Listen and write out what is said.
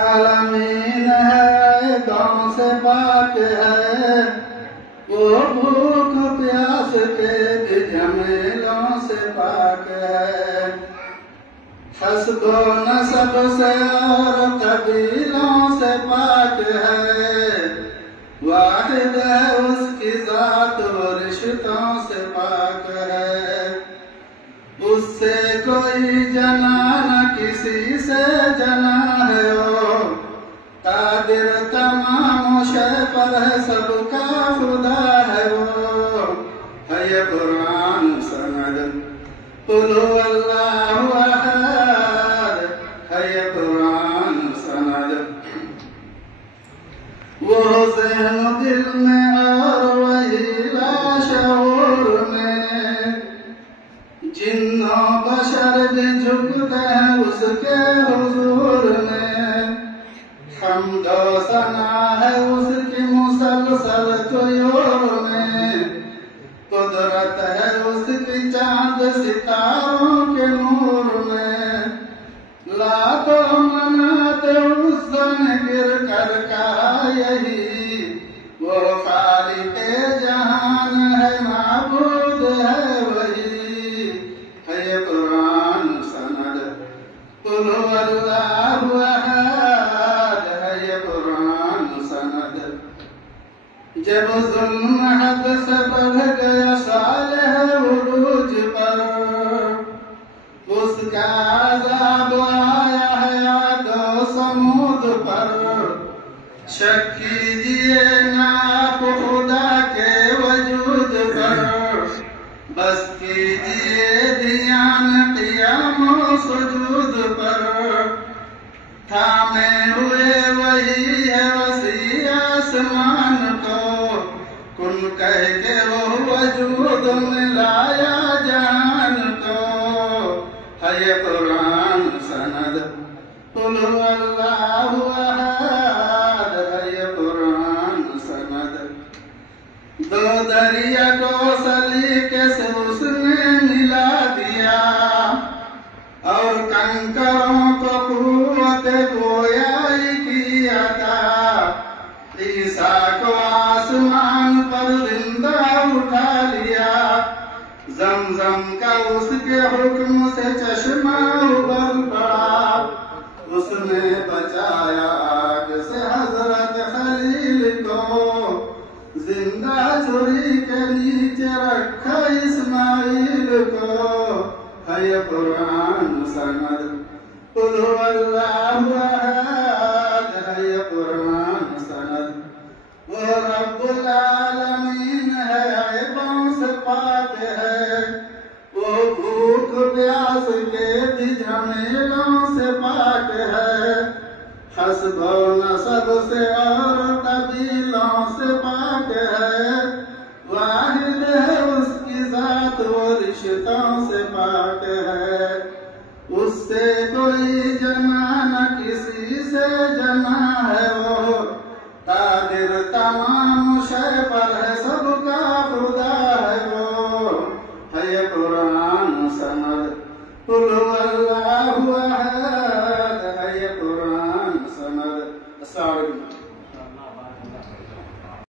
عالمین ہے گاؤں سے پاک ہے، وہ بھوک پیاس کے بھی جھمیلوں سے پاک ہے، حسب و نسب سے اور قبیلوں سے پاک ہے، واحد ہے اس کی ذات و رشتوں سے پاک ہے، اس سے کوئی جنا نہ کسی سے جنا ہے، وہ قادر تمام شے پر ہے، سب کا خدا ہے، وہ ہے یہ قرآن سند، قل هو اللہ احد، ہے یہ قرآن سند، وہ ذہن و دل میں اور وہی لاشعور میں، جن و بشر بھی جھکتے ہیں اس کے حضور میں، حمد و ثنا ہے اس کی مسلسل طیور میں، قدرت ہے اس کی چاند ستاروں کے نور میں، لات و منات عزا نے گر کر کہا یہی، وہ خالق جہان ہے، معبود ہے وہی، ہے یہ قرآن سند، قل هو اللہ احد، ہے یہ قرآن سند، جب ظلم حد سے بڑھ گیا صالح عروج پر، اس کا عذاب آیا ہے عاد و ثمود پر، شک کیجئے نہ آپ خدا کے وجود پر، بس کیجئے دھیان قیام و سجود پر، تھامے ہوئے وہی ہے وسیع آسمان کو، کن کہہ کے وہ وجود میں لایا جہان کو، ہے یہ قرآن سند، قل هو اللہ احد، ہے یہ قرآن سند، دو دریا کو سلیقے سے اس نے ملا دیا، اور کنکروں کو قوت گویائی کی عطا، عیسیٰ کو آسمان پر زندہ اٹھا لیا، زمزم کا اس کے حکم سے چشمہ ابل پڑا، اس نے بچایا آگ سے حضرت خلیل کو، زندہ چھری کے نیچے رکھا اسماعیل کو، ہے یہ قرآن سند، قل هو اللہ احد، ہے یہ قرآن سند، وہ رب العالمین ہے، عیبوں سے پاک ہے، وہ بھوک پیاس کے بھی جھمیلوں سے پاک ہے، حسب و نسب سے اور قبیلوں سے پاک ہے، واحد ہے اس کی ذات و رشتوں سے پاک ہے، اس سے کوئی جنا نہ کسی سے جنا ہے، وہ قادر تمام شے پر